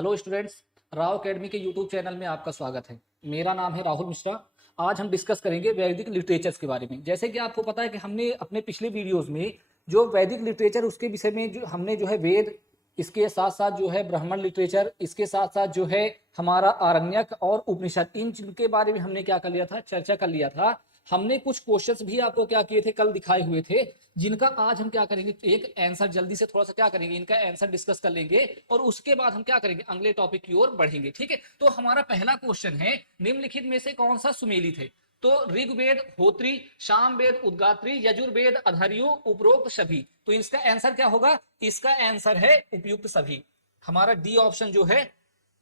Hello students, Rao academy के YouTube channel में आपका स्वागत है। मेरा नाम है राहुल मिश्रा। आज हम डिस्कस करेंगे वैदिक लिटरेचर्स के बारे में। जैसे कि आपको पता है कि हमने अपने पिछले वीडियोस में जो वैदिक लिटरेचर उसके विषय में जो हमने जो है वेद, इसके साथ साथ जो है ब्राह्मण लिटरेचर, इसके साथ साथ जो है हमारा आरण्यक और उपनिषद, इन के बारे में हमने क्या कर लिया था, चर्चा कर लिया था। हमने कुछ क्वेश्चंस भी आपको क्या किए थे, कल दिखाए हुए थे, जिनका आज हम क्या करेंगे, एक आंसर जल्दी से थोड़ा सा क्या करेंगे, इनका आंसर डिस्कस कर लेंगे और उसके बाद हम क्या करेंगे, अगले टॉपिक की ओर बढ़ेंगे। ठीक है, तो हमारा पहला क्वेश्चन है, निम्नलिखित में से कौन सा सुमेलित है? तो ऋग्वेद होत्री, सामवेद उद्गात्री, यजुर्वेद अधर्यो, उपरोक्त सभी। तो इसका आंसर क्या होगा? इसका आंसर है उपयुक्त सभी। हमारा डी ऑप्शन जो है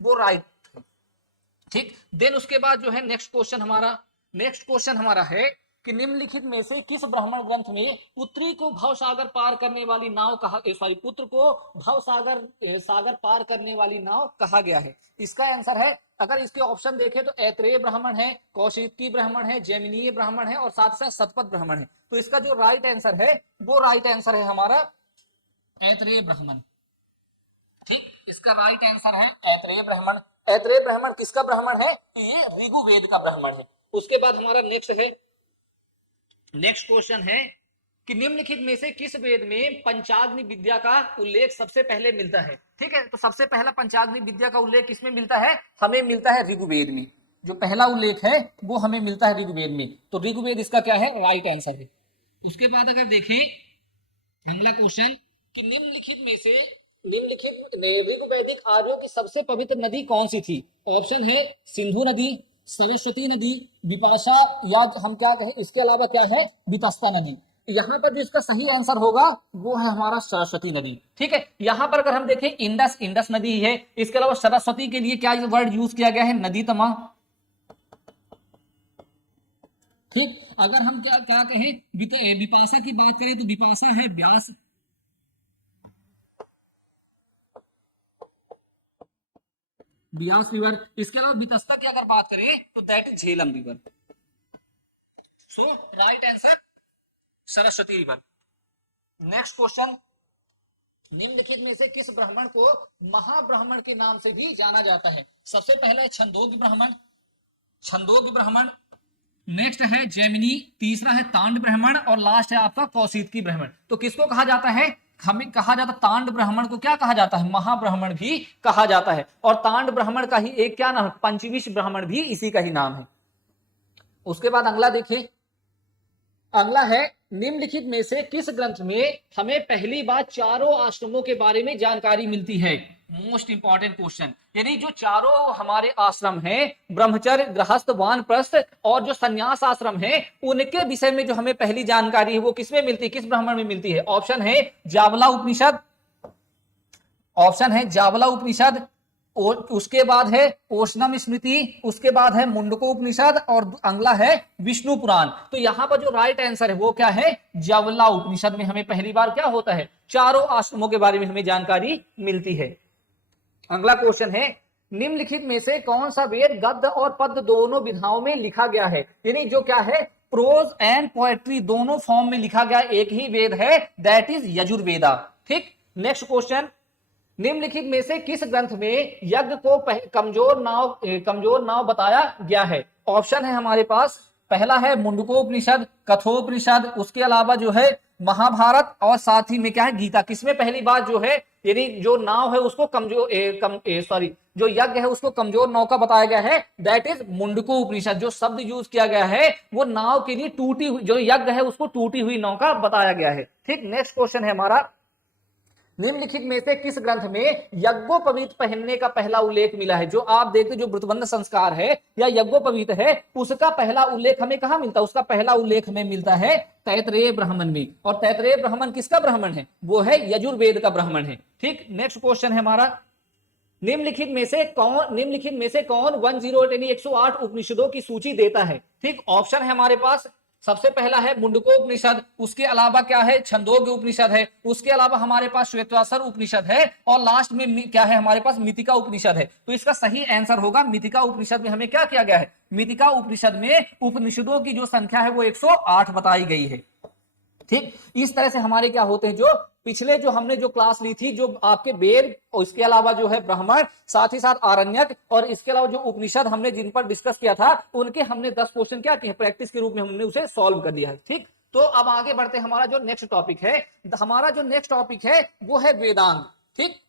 वो राइट है। ठीक, देन उसके बाद जो है नेक्स्ट क्वेश्चन हमारा है कि निम्नलिखित में से किस ब्राह्मण ग्रंथ में पुत्री को भवसागर पार करने वाली नाव कहा, पुत्र को सागर पार करने वाली नाव कहा गया है? इसका आंसर है, अगर इसके ऑप्शन देखें तो ऐत्रेय ब्राह्मण है, कौशिकी ब्राह्मण है, जैमिनीय ब्राह्मण है और साथ साथ शतपथ ब्राह्मण है। तो इसका जो राइट आंसर है वो राइट आंसर है हमारा ऐत्रेय ब्राह्मण। ठीक, इसका राइट आंसर है ऐत्रेय ब्राह्मण। ऐत्रेय ब्राह्मण किसका ब्राह्मण है? ये ऋग्वेद का ब्राह्मण है। उसके बाद हमारा नेक्स्ट क्वेश्चन है कि निम्नलिखित में से किस वेद में पंचाग्नि विद्या का उल्लेख सबसे पहले मिलता है? ठीक है, तो सबसे पहला पंचाग्नि विद्या का उल्लेख किसमें मिलता है? हमें मिलता है ऋग्वेद में। जो पहला उल्लेख है वो हमें मिलता है ऋग्वेद में। तो ऋग्वेद इसका क्या है, राइट आंसर है। उसके बाद अगर देखें अगला क्वेश्चन कि निम्नलिखित ऋग्वैदिक आर्यों की सबसे पवित्र नदी कौन सी थी? ऑप्शन है सिंधु नदी, सरस्वती नदी, विपाशा, या हम क्या कहें इसके अलावा क्या है, वितस्ता नदी। यहां पर जो इसका सही आंसर होगा वो है हमारा सरस्वती नदी। ठीक है, यहां पर अगर हम देखें इंडस नदी है। इसके अलावा सरस्वती के लिए क्या वर्ड यूज किया गया है? नदीतमा। ठीक, अगर हम क्या क्या कहें विपाशा की बात करें तो विपाशा है व्यास। ब्यास रिवर। इसके अलावा वितस्ता की अगर बात करें तो that is Jhelum river. So right answer Saraswati river. Next question, निम्नलिखित में से किस ब्राह्मण को महाब्राह्मण के नाम से भी जाना जाता है? सबसे पहला है छंदोग्य ब्राह्मण, नेक्स्ट है जैमिनी, तीसरा है तांड ब्राह्मण और लास्ट है आपका कौशिकी ब्राह्मण। तो किसको कहा जाता है? हमें कहा जाता है तांड ब्राह्मण को क्या कहा जाता है? महाब्राह्मण भी कहा जाता है। और तांड ब्राह्मण का ही एक क्या नाम है? पंचविश ब्राह्मण भी इसी का ही नाम है। उसके बाद अगला देखिए, अगला है निम्नलिखित में से किस ग्रंथ में हमें पहली बार चारों आश्रमों के बारे में जानकारी मिलती है? मोस्ट इंपॉर्टेंट क्वेश्चन, यानी जो चारों हमारे आश्रम हैं, ब्रह्मचर्य, गृहस्थ, वानप्रस्थ और जो संन्यास आश्रम है, उनके विषय में जो हमें पहली जानकारी है वो किसमें मिलती है, किस ब्राह्मण में मिलती है? ऑप्शन है जावला उपनिषद, उसके बाद है ओशनम स्मृति, उसके बाद है मुंडको उपनिषद और अगला है विष्णु पुराण। तो यहां पर जो राइट आंसर है वो क्या है? जावला उपनिषद में हमें पहली बार क्या होता है? चारों आश्रमों के बारे में हमें जानकारी मिलती है। अगला क्वेश्चन है, निम्नलिखित में से कौन सा वेद गद्य और पद्य दोनों विधाओं में लिखा गया है? यानी जो क्या है, प्रोज एंड पोएट्री दोनों फॉर्म में लिखा गया एक ही वेद है, दैट इज यजुर्वेदा। ठीक, नेक्स्ट क्वेश्चन, निम्नलिखित में से किस ग्रंथ में यज्ञ को कमजोर नाव बताया गया है? ऑप्शन है हमारे पास, पहला है मुंडकोपनिषद, कठोपनिषद, उसके अलावा जो है महाभारत और साथ ही में क्या है, गीता। किसमें पहली बार जो है, यानी जो नाव है उसको जो यज्ञ है उसको कमजोर नाव का बताया गया है, दैट इज मुंडको उपनिषद। जो शब्द यूज किया गया है वो नाव के लिए टूटी हुई, जो यज्ञ है उसको टूटी हुई नाव का बताया गया है। ठीक, नेक्स्ट क्वेश्चन है हमारा, निम्नलिखित में से किस ग्रंथ में यज्ञोपवीत पहनने का पहला उल्लेख मिला है? जो आप देखते जो व्रतबंध संस्कार है या यज्ञोपवीत है, उसका पहला उल्लेख हमें कहां मिलता है? उसका पहला उल्लेख हमें मिलता है तैत्रेय ब्राह्मण में। और तैत्रेय ब्राह्मण किसका ब्राह्मण है? वो है यजुर्वेद का ब्राह्मण है। ठीक, नेक्स्ट क्वेश्चन है हमारा, निम्नलिखित में से कौन 108 यानी 108 उपनिषदों की सूची देता है? ठीक, ऑप्शन है हमारे पास, सबसे पहला है मुंडकोपनिषद, उसके अलावा क्या है, छंदोग्य उपनिषद है, उसके अलावा हमारे पास श्वेतवासर उपनिषद है और लास्ट में क्या है हमारे पास, मितिका उपनिषद है। तो इसका सही आंसर होगा मितिका उपनिषद में हमें क्या किया गया है? मितिका उपनिषद में उपनिषदों की जो संख्या है वो 108 बताई गई है। ठीक, इस तरह से हमारे क्या होते हैं, जो पिछले जो हमने जो क्लास ली थी, जो आपके वेद और इसके अलावा जो है ब्राह्मण, साथ ही साथ आरण्यक और इसके अलावा जो उपनिषद हमने जिन पर डिस्कस किया था, उनके हमने 10 क्वेश्चन क्या किए, प्रैक्टिस के रूप में हमने उसे सॉल्व कर लिया है। ठीक, तो अब आगे बढ़ते हमारा जो नेक्स्ट टॉपिक है, हमारा जो नेक्स्ट टॉपिक है वो है वेदांग। ठीक,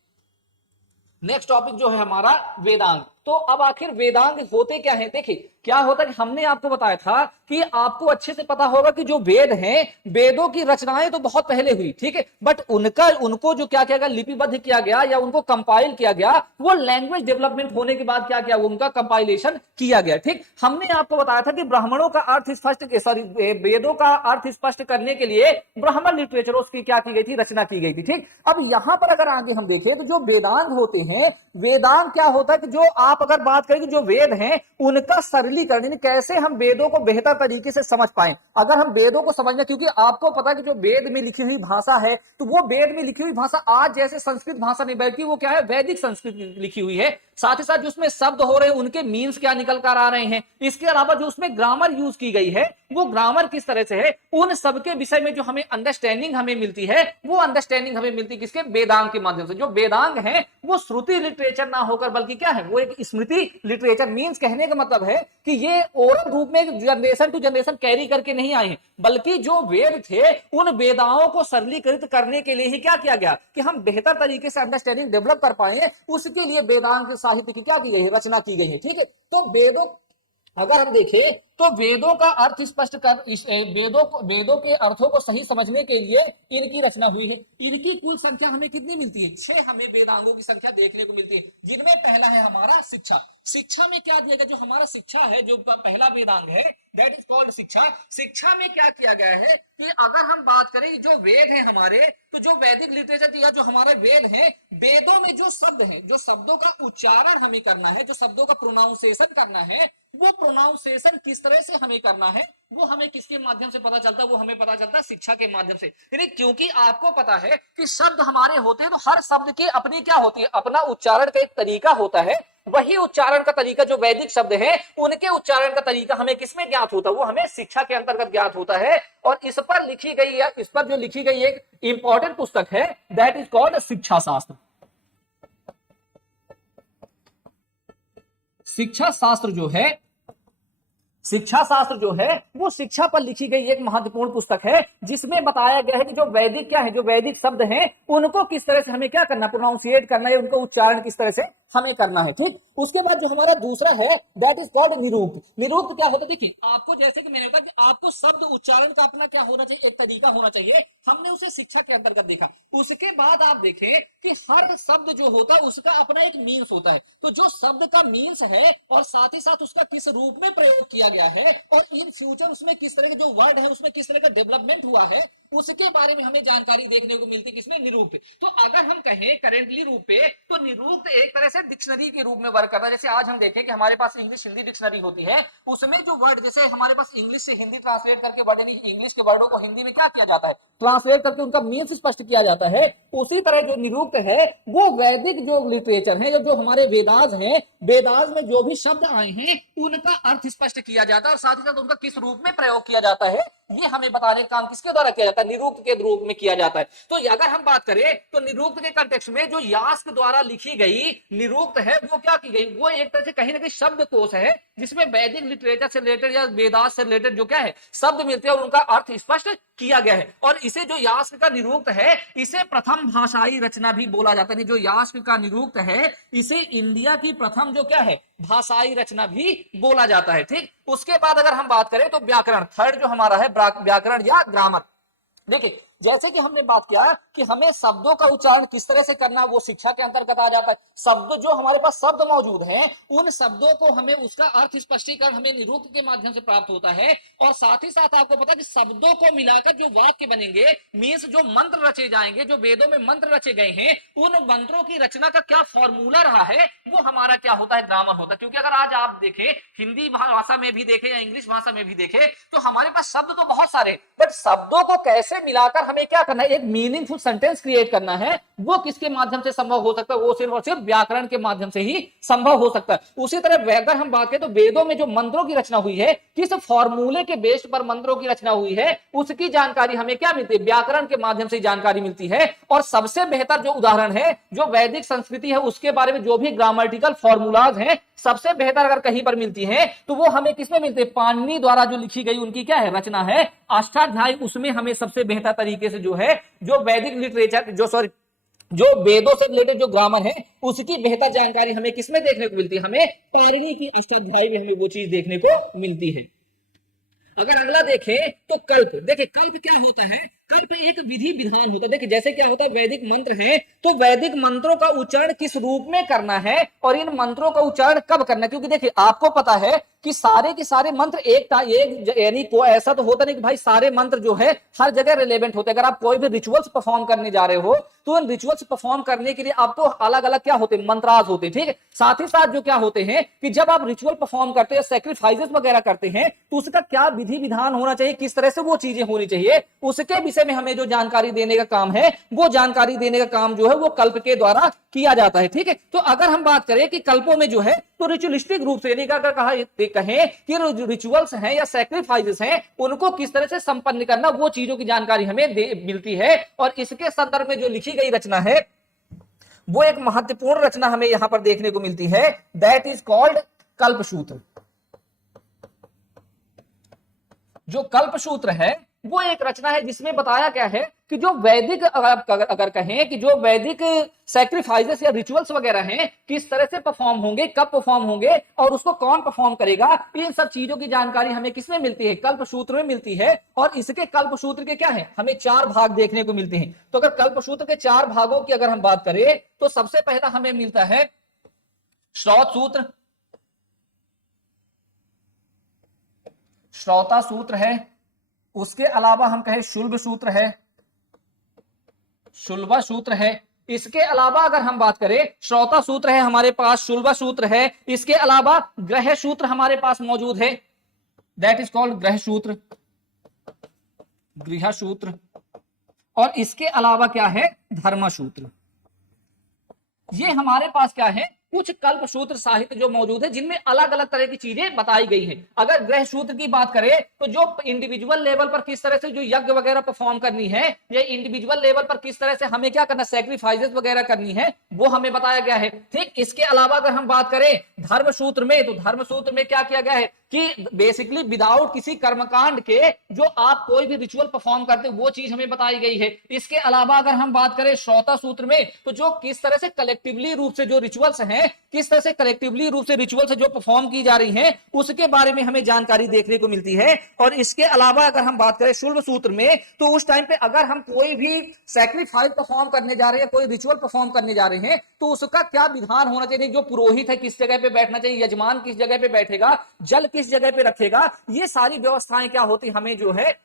नेक्स्ट टॉपिक जो है हमारा वेदांग। तो अब आखिर वेदांग होते क्या है, देखिए क्या होता है कि हमने आपको बताया था कि आपको अच्छे से पता होगा कि जो वेद हैं, वेदों की रचनाएं तो बहुत पहले हुई, ठीक है, बट उनको जो क्या किया गया, लिपिबद्ध किया गया या उनको कंपाइल किया गया, वो लैंग्वेज डेवलपमेंट होने के बाद क्या किया, उनका कंपाइलेशन किया गया। ठीक, हमने आपको बताया था कि ब्राह्मणों का अर्थ स्पष्ट, सॉरी वेदों का अर्थ स्पष्ट करने के लिए ब्राह्मण लिटरेचरों की क्या की गई थी, रचना की गई थी। ठीक, अब यहां पर अगर आगे हम देखें तो जो वेदांग होते हैं, वेदांग क्या होता है कि जो आप अगर बात करें कि जो वेद हैं उनका सरलीकरण, कैसे हम वेदों को बेहतर तरीके से समझ पाए। अगर हम वेदों को समझना, क्योंकि आपको पता है कि जो वेद में लिखी हुई भाषा है, तो वो वेद में लिखी हुई भाषा आज जैसे संस्कृत भाषा नहीं, बल्कि वो क्या है, वैदिक संस्कृत लिखी हुई है। साथ ही साथ जो उसमें शब्द हो रहे हैं उनके मीन्स क्या निकल कर आ रहे हैं, इसके अलावा जो उसमें ग्रामर यूज की गई है, वो ग्रामर किस तरह से है, उन सबके विषय में जो हमें अंडरस्टैंडिंग हमें मिलती है, वो अंडरस्टैंडिंग हमें मिलती है किसके, वेदांग के माध्यम से। जो वेदांग है वो श्रुति लिटरेचर ना होकर बल्कि क्या है, वो एक स्मृति लिटरेचर, मीन्स कहने का मतलब है कि ये ओरल रूप में जनरेशन टू जनरेशन कैरी करके नहीं आए हैं, बल्कि जो वेद थे उन वेदाओं को सरलीकृत करने के लिए ही क्या किया गया कि हम बेहतर तरीके से अंडरस्टैंडिंग डेवलप कर पाए, उसके लिए वेदांग साहित्य की क्या की गई है, रचना की गई है। ठीक है, तो वेदों अगर हम देखें तो वेदों का अर्थ स्पष्ट कर, वेदों के अर्थों को सही समझने के लिए इनकी रचना हुई है। इनकी कुल संख्या हमें कितनी मिलती है, 6 हमें वेदांगों की संख्या देखने को मिलती है, जिनमें पहला है हमारा शिक्षा। शिक्षा में क्या दिया गया, जो हमारा शिक्षा है, जो पहला वेदांग है, दैट इज कॉल्ड शिक्षा। शिक्षा में क्या किया गया है कि अगर हम बात करें जो वेद है हमारे, तो जो वैदिक लिटरेचर या जो हमारे वेद है, वेदों में जो शब्द हैं, जो शब्दों का उच्चारण हमें करना है, जो शब्दों का प्रोनाउंसिएशन करना है, वो प्रोनाउंसिएशन किस तरह से हमें करना है, वो हमें किसके माध्यम से पता चलता है, वो हमें पता चलता है शिक्षा के माध्यम से। यानी क्योंकि आपको पता है कि शब्द हमारे होते हैं, तो हर शब्द की अपनी क्या होती है, अपना उच्चारण का एक तरीका होता है। वही उच्चारण का तरीका जो वैदिक शब्द हैं, उनके उच्चारण का तरीका हमें किसमें ज्ञात होता है, वो हमें शिक्षा के अंतर्गत ज्ञात होता है। और इस पर लिखी गई है, इस पर जो लिखी गई एक इंपॉर्टेंट पुस्तक है, दैट इज कॉल्ड शिक्षा शास्त्र। शिक्षा शास्त्र जो है, शिक्षा शास्त्र जो है वो शिक्षा पर लिखी गई एक महत्वपूर्ण पुस्तक है, जिसमें बताया गया है कि जो वैदिक क्या है, जो वैदिक शब्द हैं, उनको किस तरह से हमें क्या करना, प्रोनाउंसिएट करना है, उनका उच्चारण किस तरह से हमें करना है। ठीक, उसके बाद जो हमारा दूसरा है, दैट इज कॉल्ड निरुक्त। निरुक्त क्या होता है, देखिए आपको जैसे कि मैंने बताया कि आपको शब्द उच्चारण का अपना क्या होना चाहिए, एक तरीका होना चाहिए, हमने उसे शिक्षा के अंतर्गत देखा। उसके बाद आप देखें कि हर शब्द जो होता है उसका अपना एक मीन्स होता है, तो जो शब्द का मीन्स है और साथ ही साथ उसका किस रूप में प्रयोग किया गया है और इन फ्यूचर उसमें किस तरह के जो वर्ड है उसमें किस तरह का डेवलपमेंट हुआ है, उसके बारे में हमें जानकारी देखने को मिलती है किसमें, निरुक्त। तो अगर हम कहें करेंटली रूप पे, तो निरुक्त एक तरह से डिक्शनरी के रूप में वर्क करता है। जैसे आज हम देखें कि हमारे पास इंग्लिश हिंदी डिक्शनरी होती है, उसमें जो वर्ड, जैसे हमारे पास इंग्लिश से हिंदी ट्रांसलेट करके वर्ड, इंग्लिश के वर्डों को हिंदी में क्या किया जाता है, ट्रांसलेट करके उनका मीन्स स्पष्ट किया जाता है। उसी तरह जो निरुक्त है वो वैदिक जो लिटरेचर है, जो हमारे वेदास हैं, वेदास में जो भी शब्द आए हैं उनका अर्थ स्पष्ट किया जाता है और साथ ही साथ उनका किस रूप में प्रयोग किया जाता है, ये हमें बताने का काम किसके द्वारा किया जाता है, निरुक्त के रूप में किया जाता है। तो अगर हम बात करें तो निरुक्त के कॉन्टेक्स्ट में जो यास्क द्वारा लिखी गई निरुक्त है, वो क्या की गई, वो एक तरह से कहीं ना कहीं शब्दकोश है, जिसमें वैदिक लिटरेचर से रिलेटेड या वेदास से रिलेटेड जो क्या है शब्द मिलते हैं और उनका अर्थ स्पष्ट किया गया है। और इसे जो यास्क का निरुक्त है, इसे प्रथम भाषाई रचना भी बोला जाता है। जो यास्क का निरुक्त है, इसे इंडिया की प्रथम जो क्या है भाषाई रचना भी बोला जाता है। ठीक, उसके बाद अगर हम बात करें तो व्याकरण, थर्ड जो हमारा है व्याकरण या ग्रामर। देखिए जैसे कि हमने बात किया कि हमें शब्दों का उच्चारण किस तरह से करना, वो शिक्षा के अंतर्गत आ जाता है। शब्द जो हमारे पास शब्द मौजूद हैं, उन शब्दों को हमें उसका अर्थ स्पष्टीकरण हमें निरुक्त के माध्यम से प्राप्त होता है। और साथ ही साथ आपको पता है कि शब्दों को मिलाकर जो वाक्य बनेंगे, मीन्स जो मंत्र रचे जाएंगे, जो वेदों में मंत्र रचे गए हैं, उन मंत्रों की रचना का क्या फॉर्मूला रहा है, वो हमारा क्या होता है, ग्रामर होता है। क्योंकि अगर आज आप देखें, हिंदी भाषा में भी देखें या इंग्लिश भाषा में भी देखें, तो हमारे पास शब्द तो बहुत सारे, बट शब्दों को कैसे मिलाकर हमें क्या करना है, एक मीनिंगफुल सेंटेंस क्रिएट करना है, वो किसके माध्यम से संभव हो सकता है, वो सिर्फ और सिर्फ व्याकरण के माध्यम से ही संभव हो सकता है। उसी तरह अगर हम बात करें तो वेदों में जो मंत्रों की रचना हुई है, किस फॉर्मूले के बेस पर मंत्रों की रचना हुई है, उसकी जानकारी हमें क्या मिलती है, व्याकरण के माध्यम से जानकारी मिलती है। और सबसे बेहतर जो उदाहरण है, जो वैदिक संस्कृति है, उसके बारे में जो भी ग्रामेटिकल फॉर्मूलाज हैं, सबसे बेहतर अगर कहीं पर मिलती है तो वो हमें किसमें मिलते हैं, पाणिनि द्वारा जो लिखी गई उनकी क्या है, रचना है अष्टाध्यायी। उसमें हमें सबसे बेहतर तरीके से जो है, जो वैदिक लिटरेचर, जो वेदों से रिलेटेड जो ग्रामर है, उसकी बेहतर जानकारी हमें किसमें देखने को मिलती है, हमें पाणिनि की अष्टाध्यायी में हमें वो चीज देखने को मिलती है। अगर अगला देखें तो कल्प, देखिए कल्प क्या होता है, कल्प एक विधि विधान होता है। देखिए जैसे क्या होता है, वैदिक मंत्र हैं तो वैदिक मंत्रों का उच्चारण किस रूप में करना है और इन मंत्रों का उच्चारण कब करना है, क्योंकि देखिए आपको पता है कि सारे के सारे मंत्र एक यानी को ऐसा तो होता नहीं कि भाई सारे मंत्र जो है हर जगह रिलेवेंट होते हैं। अगर आप कोई भी रिचुअल्स परफॉर्म करने जा रहे हो तो इन रिचुअल्स परफॉर्म करने के लिए आपको अलग अलग क्या होते हैं, मंत्रास होते हैं, ठीक है। साथ ही साथ जो क्या होते हैं कि जब आप रिचुअल परफॉर्म करते हैं, सैक्रिफाइसेस वगैरह करते हैं, तो उसका क्या विधि विधान होना चाहिए, किस तरह से वो चीजें होनी चाहिए, उसके विषय में हमें जो जानकारी देने का काम है, वो जानकारी देने का काम जो है वो कल्प के द्वारा किया जाता है, ठीक है। तो अगर हम बात करें कि कल्पों में जो है तो रिचुअलिस्टिक रूप से, अगर कहें कि रिचुअल्स हैं या सैक्रिफाइसेस हैं, उनको किस तरह से संपन्न करना, वो चीजों की जानकारी हमें मिलती है। और इसके संदर्भ में जो लिखी गई रचना है, वो एक महत्वपूर्ण रचना हमें यहां पर देखने को मिलती है, दैट इज कॉल्ड कल्पसूत्र। जो कल्पसूत्र है वो एक रचना है जिसमें बताया क्या है कि जो वैदिक, अगर कहें कि जो वैदिक सैक्रिफाइसेस या रिचुअल्स वगैरह हैं, किस तरह से परफॉर्म होंगे, कब परफॉर्म होंगे और उसको कौन परफॉर्म करेगा, इन सब चीजों की जानकारी हमें किसमें मिलती है, कल्पसूत्र में मिलती है। और इसके कल्पसूत्र के क्या है, हमें 4 भाग देखने को मिलते हैं। तो अगर कल्पसूत्र के 4 भागों की अगर हम बात करें तो सबसे पहला हमें मिलता है श्रौत सूत्र, श्रौता सूत्र है, उसके अलावा हम कहें शुल्ब सूत्र है, शुल्बा सूत्र है। इसके अलावा अगर हम बात करें, श्रौता सूत्र है हमारे पास, शुल्बा सूत्र है, इसके अलावा ग्रह सूत्र हमारे पास मौजूद है, दैट इज कॉल्ड ग्रह सूत्र, गृह सूत्र। और इसके अलावा क्या है, धर्म सूत्र। ये हमारे पास क्या है, कुछ कल्प सूत्र साहित्य जो मौजूद है जिनमें अलग अलग तरह की चीजें बताई गई हैं। अगर ग्रह सूत्र की बात करें तो जो इंडिविजुअल लेवल पर किस तरह से जो यज्ञ वगैरह परफॉर्म करनी है, या इंडिविजुअल लेवल पर किस तरह से हमें क्या करना, सैक्रिफाइसेस वगैरह करनी है, वो हमें बताया गया है, ठीक। इसके अलावा अगर हम बात करें धर्म सूत्र में, तो धर्म सूत्र में क्या किया गया है कि बेसिकली विदाउट किसी कर्मकांड के जो आप कोई भी रिचुअल परफॉर्म करते हो वो चीज हमें बताई गई है। इसके अलावा अगर हम बात करें श्रौता सूत्र में, तो जो किस तरह से कलेक्टिवली रूप से जो रिचुअल्स हैं, किस तरह से कलेक्टिवली रूप से रिचुअल्स जो परफॉर्म की जा रही हैं, उसके बारे में हमें जानकारी देखने को मिलती है। और इसके अलावा अगर हम बात करें शुल्ब सूत्र में, तो उस टाइम पे अगर हम कोई भी सैक्रिफाइस परफॉर्म करने जा रहे हैं, कोई रिचुअल परफॉर्म करने जा रहे हैं, तो उसका क्या विधान होना चाहिए, जो पुरोहित है किस जगह पे बैठना चाहिए, यजमान किस जगह पे बैठेगा, जल किस जगह पे रखेगा, ये सारी व्यवस्थाएं क्या होती हमें जो है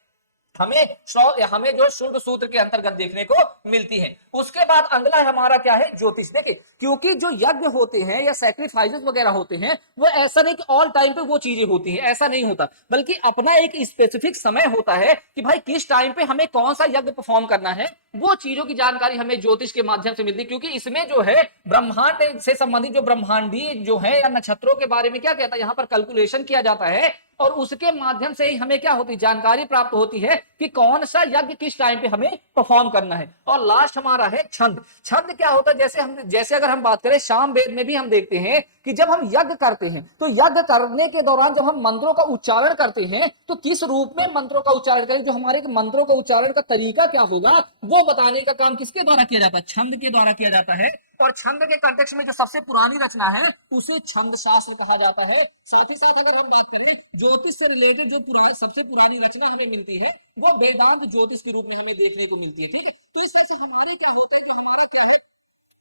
हमें जो शुल्ब सूत्र के अंतर्गत देखने को मिलती हैं। उसके बाद अगला हमारा क्या है, ज्योतिष। देखिए क्योंकि जो यज्ञ होते हैं या सैक्रिफाइसेस वगैरह होते हैं, वो ऐसा नहीं कि ऑल टाइम पे वो चीजें होती हैं, ऐसा नहीं होता, बल्कि अपना एक स्पेसिफिक समय होता है कि भाई किस टाइम पे हमें कौन सा यज्ञ परफॉर्म करना है। वो चीजों की जानकारी हमें ज्योतिष के माध्यम से मिलती है, क्योंकि इसमें जो है ब्रह्मांड से संबंधित जो ब्रह्मांडीय जो है या नक्षत्रों के बारे में क्या कहता है, यहाँ पर कैलकुलेशन किया जाता है और उसके माध्यम से ही हमें क्या होती जानकारी प्राप्त होती है कि कौन सा यज्ञ किस टाइम पे हमें परफॉर्म करना है। और लास्ट हमारा है छंद। छंद क्या होता है, जैसे अगर हम बात करें साम वेद में भी हम देखते हैं कि जब हम यज्ञ करते हैं तो यज्ञ करने के दौरान जब हम मंत्रों का उच्चारण करते हैं तो किस रूप में मंत्रों का उच्चारण करें, जो हमारे मंत्रों का उच्चारण का तरीका क्या होगा, वो बताने का काम किसके द्वारा किया जाता है, छंद के द्वारा किया जाता है। और छंद के कंटेक्स्ट में जो सबसे पुरानी रचना है उसे छंद शास्त्र कहा जाता है। साथ ही साथ अगर हम बात करें ज्योतिष से रिलेटेड जो सबसे पुरानी रचना हमें मिलती है वो वेदांत ज्योतिष के रूप में हमें देखने को मिलती है, ठीक है। तो इस तरह से हमारे क्या होते हैं, जो हमारा क्या है,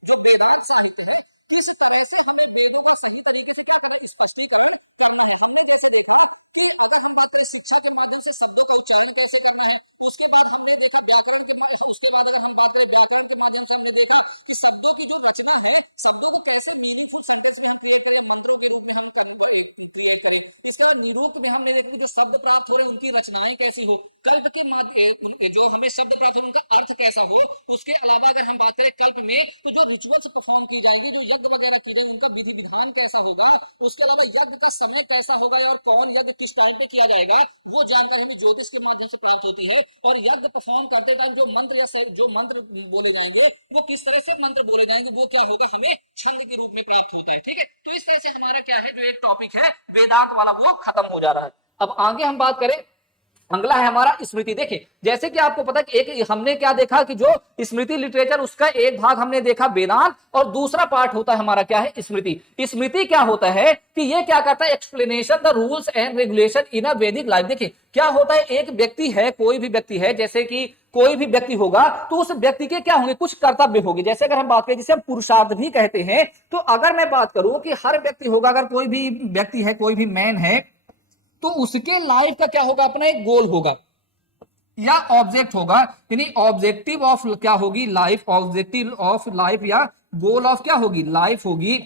जो वेदांत साहित्य है, किस तरह से हमें वेदों का सही तरीके से क्या करना, स्पष्टीकरण करना है। हमने जैसे देखा कि अगर हम बात करें शिक्षा के माध्यम से शब्दों का उच्चारण कैसे करना है, उसके बाद हमने देखा व्याकरण के, उसके बाद अगर हम बात करें व्याकरण के माध्यम से हमने देखा कि शब्दों की जो रचना है, शब्दों को कैसे मीनिंगफुल सेंटेंस में हम क्रिएट करें, मंत्रों के रूप में हम क्रिएट करें। इसके बाद निरूक्त में हमने देखा कि जो शब्द प्राप्त हो रहे हैं उनकी रचनाएं कैसी हो, कल्प के माध्यम जो हमें शब्द प्राप्त हो उनका अर्थ कैसा हो। उसके अलावा अगर हम बात करें कल्प में तो जो रिचुअल्स परफॉर्म की जाएंगी, जो यज्ञ वगैरह की जाएंगे, उनका विधि विधान कैसा होगा। उसके अलावा यज्ञ का समय कैसा होगा और कौन यज्ञ किस टाइम पे किया जाएगा, वो जानकारी हमें ज्योतिष के माध्यम से प्राप्त होती है। और यज्ञ परफॉर्म करते टाइम जो मंत्र या जो मंत्र बोले जाएंगे वो किस तरह से मंत्र बोले जाएंगे, वो क्या होगा हमें छंद के रूप में प्राप्त होता है। ठीक है, तो इस तरह से हमारा क्या है जो एक टॉपिक है वेदांत वाला वो खत्म हो जा रहा है। अब आगे हम बात करें, अगला है हमारा स्मृति। देखिए जैसे कि आपको पता है कि एक हमने क्या देखा कि जो स्मृति लिटरेचर उसका एक भाग हमने देखा वेदांत और दूसरा पार्ट होता है हमारा क्या है स्मृति। स्मृति क्या होता है कि ये क्या करता है, explanation the rules and regulation in a Vedic life. देखिए क्या होता है, एक व्यक्ति है, कोई भी व्यक्ति है, जैसे कि कोई भी व्यक्ति होगा तो उस व्यक्ति के क्या होंगे, कुछ कर्तव्य होंगे। जैसे अगर हम बात करें जिसे हम पुरुषार्थ भी कहते हैं, तो अगर मैं बात करूं कि हर व्यक्ति होगा, अगर कोई भी व्यक्ति है, कोई भी मैन है, तो उसके लाइफ का क्या होगा, अपना एक गोल होगा या ऑब्जेक्ट होगा, यानी ऑब्जेक्टिव ऑफ क्या होगी लाइफ, ऑब्जेक्टिव ऑफ लाइफ या गोल ऑफ क्या होगी लाइफ होगी।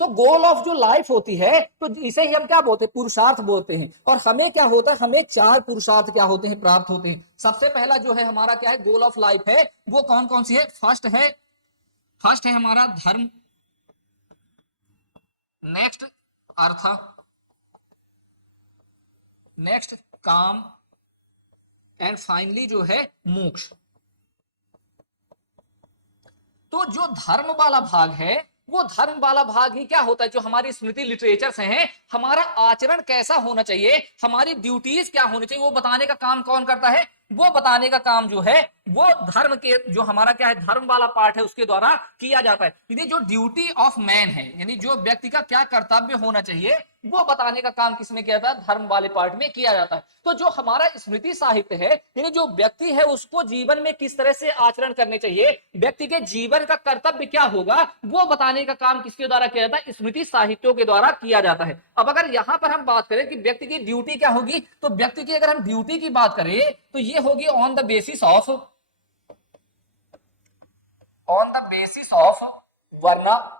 तो गोल ऑफ जो लाइफ होती है तो इसे ही हम क्या बोलते हैं, पुरुषार्थ बोलते हैं। और हमें क्या होता है, हमें 4 पुरुषार्थ क्या होते हैं, प्राप्त होते हैं। सबसे पहला जो है हमारा क्या है गोल ऑफ लाइफ है, वो कौन कौन सी है। फर्स्ट है हमारा धर्म, नेक्स्ट अर्थ, नेक्स्ट काम एंड फाइनली जो है मोक्ष। तो जो धर्म वाला भाग है वो धर्म वाला भाग ही क्या होता है, जो हमारी स्मृति लिटरेचर्स हैं, हमारा आचरण कैसा होना चाहिए, हमारी ड्यूटीज क्या होनी चाहिए, वो बताने का काम कौन करता है, वो बताने का काम जो है वो धर्म के जो हमारा क्या है धर्म वाला पार्ट है उसके द्वारा किया जाता है। यानी जो ड्यूटी ऑफ मैन है, यानी जो व्यक्ति का क्या कर्तव्य होना चाहिए वो बताने का काम किसमें किया जाता है, धर्म वाले पार्ट में किया जाता है। तो जो हमारा स्मृति साहित्य है, यानी जो व्यक्ति है उसको जीवन में किस तरह से आचरण करने चाहिए, व्यक्ति के जीवन का कर्तव्य क्या होगा, वो बताने का काम किसके द्वारा किया जाता है, स्मृति साहित्यों के द्वारा किया जाता है। अब अगर यहां पर हम बात करें कि व्यक्ति की ड्यूटी क्या होगी, तो व्यक्ति की अगर हम ड्यूटी की बात करें तो ये होगी ऑन द बेसिस ऑफ वर्ना।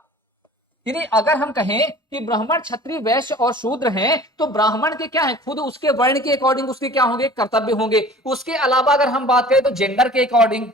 यानी अगर हम कहें कि ब्राह्मण क्षत्रिय वैश्य और शूद्र हैं, तो ब्राह्मण के क्या है, खुद उसके वर्ण के अकॉर्डिंग उसके क्या होंगे, कर्तव्य होंगे। उसके अलावा अगर हम बात करें तो जेंडर के अकॉर्डिंग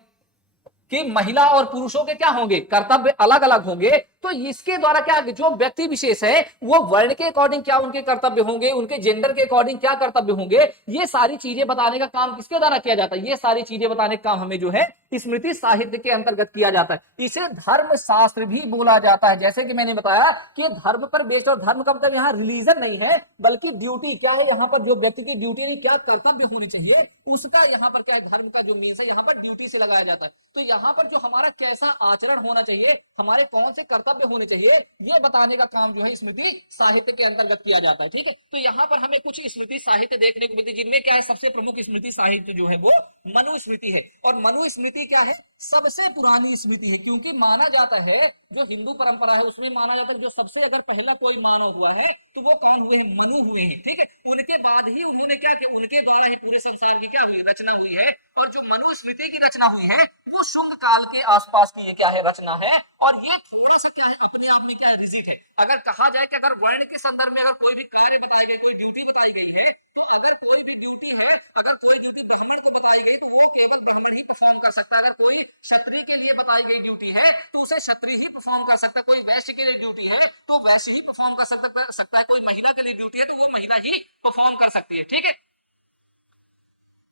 कि महिला और पुरुषों के क्या होंगे, कर्तव्य अलग अलग होंगे। तो इसके द्वारा क्या जो व्यक्ति विशेष है वो वर्ण के अकॉर्डिंग क्या उनके कर्तव्य होंगे, उनके जेंडर के अकॉर्डिंग क्या कर्तव्य होंगे, ये सारी चीजें बताने का काम किसके द्वारा किया जाता है, ये सारी चीजें बताने का काम हमें जो है स्मृति साहित्य के अंतर्गत किया जाता है। इसे धर्म शास्त्र भी बोला जाता है। जैसे कि मैंने बताया कि धर्म पर बेस्ड, और धर्म का मतलब यहाँ रिलीजन नहीं है बल्कि ड्यूटी क्या है, यहाँ पर जो व्यक्ति की ड्यूटी क्या कर्तव्य होने चाहिए उसका यहाँ पर क्या है, धर्म का जो मीन्स है यहाँ पर ड्यूटी से लगाया जाता है। तो यहाँ पर जो हमारा कैसा आचरण होना चाहिए, हमारे कौन से कर्तव्य होने चाहिए, ये बताने का काम जो है स्मृति साहित्य के अंतर्गत किया जाता है। ठीक है, तो यहाँ पर हमें कुछ स्मृति साहित्य देखने को मिलती है, जिनमें क्या है सबसे प्रमुख स्मृति साहित्य जो है वो मनुस्मृति है। और मनुस्मृति क्या है, सबसे पुरानी स्मृति है, क्योंकि माना जाता है जो हिंदू परंपरा है उसमें माना जाता है कि जो सबसे अगर पहला कोई मानव हुआ है तो वो कौन हुए हैं, मनु हुए हैं। ठीक है, उनके बाद ही उन्होंने क्या किया, उनके द्वारा ही पूरे संसार की क्या हुई, रचना हुई है। और जो मनुस्मृति की रचना हुई है वो शुंग काल के आसपास की ये क्या है, रचना है। और ये थोड़ा सा क्या है, अपने आप में क्या है, रिजिड है। अगर कहा जाए कि अगर वर्ण के संदर्भ में अगर कोई भी कार्य बताए गए, कोई ड्यूटी बताई गई है, तो अगर कोई भी ड्यूटी है, अगर कोई ड्यूटी ब्राह्मण को बताई गई तो वो केवल ब्राह्मण ही परफॉर्म कर सकता है। अगर कोई क्षत्रिय के लिए बताई गई ड्यूटी है तो उसे क्षत्रिय ही परफॉर्म कर सकता है। कोई वैश्य के लिए ड्यूटी है तो वैश्य ही परफॉर्म कर सकता है। कोई महिला के लिए ड्यूटी है तो वो महिला ही परफॉर्म कर सकती है। ठीक है,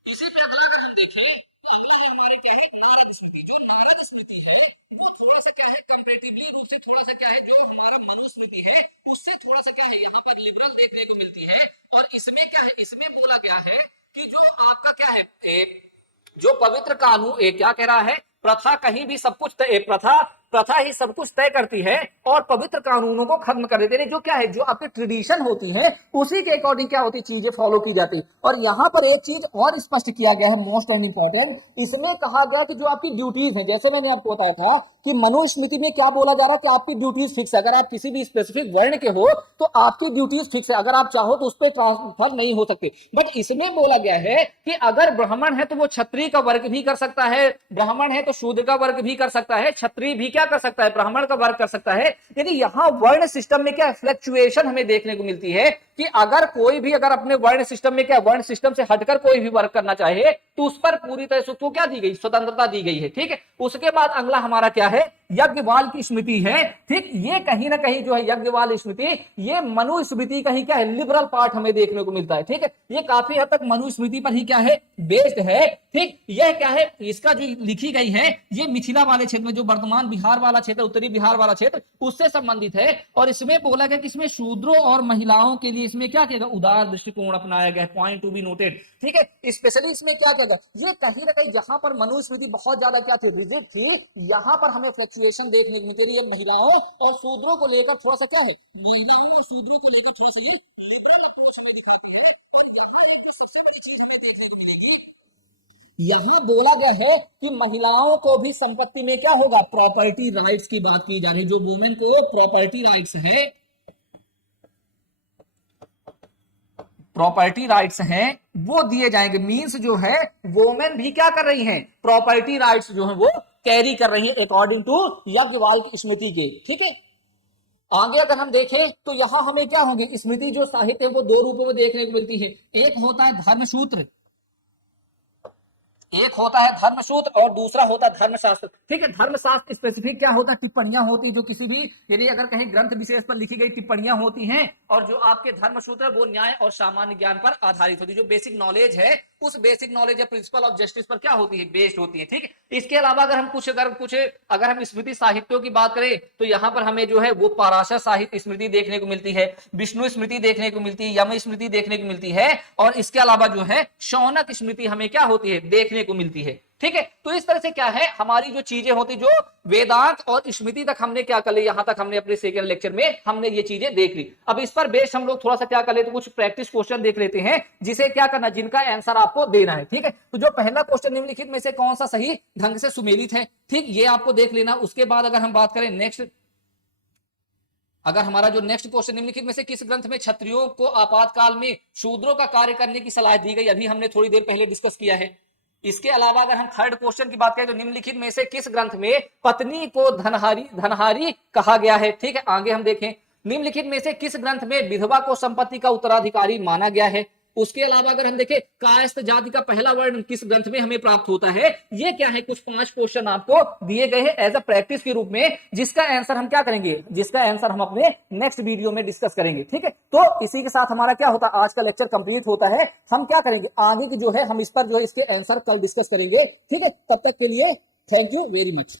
इसी पे अगला अगर हम देखें तो अगला है हमारे क्या है, नारद स्मृति। जो नारद स्मृति है वो थोड़ा सा क्या है, कंपैरेटिवली रूप से थोड़ा सा क्या है, जो हमारा मनुस्मृति है उससे थोड़ा सा क्या है यहाँ पर लिबरल देखने को मिलती है। और इसमें क्या है, इसमें बोला गया है कि जो आपका क्या है, जो पवित्र कानून क्या कह रहा है, प्रथा कहीं भी सब कुछ प्रथा प्रथा ही सब कुछ तय करती है और पवित्र कानूनों को खत्म कर देती है। जो क्या है, जो आपकी ट्रेडिशन होती है उसी के अकॉर्डिंग क्या होती चीजें फॉलो की जाती। और यहां पर एक चीज और स्पष्ट किया गया है, मोस्ट एंड इंपॉर्टेंट, इसमें कहा गया कि जो आपकी ड्यूटीज है, जैसे मैंने आपको बताया था कि मनुस्मृति में क्या बोला जा रहा है कि आपकी ड्यूटीज फिक्स है। अगर आप किसी भी स्पेसिफिक वर्ण के हो तो आपकी ड्यूटीज फिक्स है, अगर आप चाहो तो उस पर ट्रांसफर नहीं हो सकते। बट इसमें बोला गया है कि अगर ब्राह्मण है तो वो क्षत्रिय का वर्ग भी कर सकता है, ब्राह्मण है तो शूद्र का वर्ग भी कर सकता है, क्षत्रिय भी क्या कर सकता है, ब्राह्मण का वर्ग कर सकता है। यानी यहां वर्ण सिस्टम में क्या फ्लक्चुएशन हमें देखने को मिलती है कि अगर कोई भी अगर अपने वर्ण सिस्टम में क्या वर्ण सिस्टम से हटकर कोई भी वर्क करना चाहे तो उस पर पूरी तरह से उसको क्या दी गई, स्वतंत्रता दी गई है। ठीक है, उसके बाद अगला हमारा क्या है, यज्ञवाल की स्मृति है। ठीक, ये कहीं ना कहीं जो है यज्ञवाल स्मृति, ये मनुस्मृति का ही क्या है, लिबरल पार्ट हमें देखने को मिलता है। ठीक है, ये काफी हद तक मनुस्मृति पर ही क्या है, बेस्ड है। ठीक, यह क्या है, इसका जो लिखी गई है ये मिथिला वाले क्षेत्र में, जो वर्तमान बिहार वाला क्षेत्र, उत्तरी बिहार वाला क्षेत्र, उससे संबंधित है। और इसमें बोला गया कि इसमें शूद्रों और महिलाओं के लिए इसमें क्या किया गया, उदार दृष्टिकोण अपनाया गया, पॉइंट टू बी नोटेड। ठीक है, स्पेशली इसमें क्या किया गया, ये कहीं ना कहीं जहां पर मनुस्मृति बहुत ज्यादा क्या थी, रिजिड थी, यहां पर हमें फ्लक्चुएशन देखने को मिलती है। महिलाओं और शूद्रों को लेकर थोड़ा सा क्या है, महिलाओं और शूद्रों को लेकर थोड़ा सा ये लिबरल अप्रोच हमें दिखाती है। और यहां एक जो सबसे बड़ी चीज हमें देखने को मिलेगी, यहां बोला गया है कि महिलाओं को भी संपत्ति में क्या होगा, प्रॉपर्टी राइट्स की बात की जा रही है। जो वुमेन को प्रॉपर्टी राइट्स है, प्रॉपर्टी राइट्स हैं वो दिए जाएंगे। मींस जो है वोमेन भी क्या कर रही हैं, प्रॉपर्टी राइट्स जो है वो कैरी कर रही है अकॉर्डिंग टू याज्ञवल्क्य की स्मृति के। ठीक है, आगे अगर हम देखें तो यहां हमें क्या होंगे, स्मृति जो साहित्य है वो दो रूपों में देखने को मिलती है। एक होता है धर्मसूत्र, एक होता है धर्मसूत्र और दूसरा होता है धर्मशास्त्र। ठीक है, धर्मशास्त्र स्पेसिफिक क्या होता है, टिप्पणियां होती है जो किसी भी यानी अगर कहीं ग्रंथ विशेष पर लिखी गई टिप्पणियां होती हैं। और जो आपके धर्मसूत्र वो न्याय और सामान्य ज्ञान पर आधारित होती है, जो बेसिक नॉलेज है उस बेसिक नॉलेज या प्रिंसिपल ऑफ जस्टिस पर क्या होती है, बेस्ड होती है। ठीक है, इसके अलावा अगर हम स्मृति साहित्यों की बात करें तो यहां पर हमें जो है वो पाराशर साहित्य स्मृति देखने को मिलती है, विष्णु स्मृति देखने को मिलती है, यम स्मृति देखने को मिलती है, और इसके अलावा जो है शौनक स्मृति हमें क्या होती है, देखने को मिलती है। ठीक है, तो इस तरह से क्या है हमारी जो चीजें होती, जो वेदांत और स्मृति तक हमने क्या कर लिया, यहां तक हमने अपने सेकंड लेक्चर में हमने ये चीजें देख ली। अब इस पर बेस्ड हम लोग थोड़ा सा क्या कर लेते, कुछ प्रैक्टिस क्वेश्चन देख लेते हैं जिसे क्या करना, जिनका आंसर आपको देना है। ठीक है, तो जो पहला क्वेश्चन निम्नलिखित में से कौन सा सही ढंग से सुमेलित है, ठीक, ये आपको देख लेना। उसके बाद अगर हम बात करें नेक्स्ट, अगर हमारा जो नेक्स्ट क्वेश्चन निम्नलिखित में से किस ग्रंथ में क्षत्रियों को आपातकाल में शूद्रों का कार्य करने की सलाह दी गई, अभी हमने थोड़ी देर पहले डिस्कस किया है। इसके अलावा अगर हम थर्ड क्वेश्चन की बात करें तो निम्नलिखित में से किस ग्रंथ में पत्नी को धनहारी कहा गया है। ठीक है, आगे हम देखें निम्नलिखित में से किस ग्रंथ में विधवा को संपत्ति का उत्तराधिकारी माना गया है। उसके अलावा अगर हम देखें कायस्थ जाति का पहला वर्ण किस ग्रंथ में हमें प्राप्त होता है। ये क्या है, कुछ 5 क्वेश्चन आपको दिए गए हैं एज अ प्रैक्टिस के रूप में, जिसका आंसर हम क्या करेंगे, जिसका आंसर हम अपने नेक्स्ट वीडियो में डिस्कस करेंगे। ठीक है, तो इसी के साथ हमारा क्या होता है, आज का लेक्चर कंप्लीट होता है। हम क्या करेंगे आगे की जो है हम इस पर जो है इसके आंसर कल डिस्कस करेंगे। ठीक है, तब तक के लिए थैंक यू वेरी मच।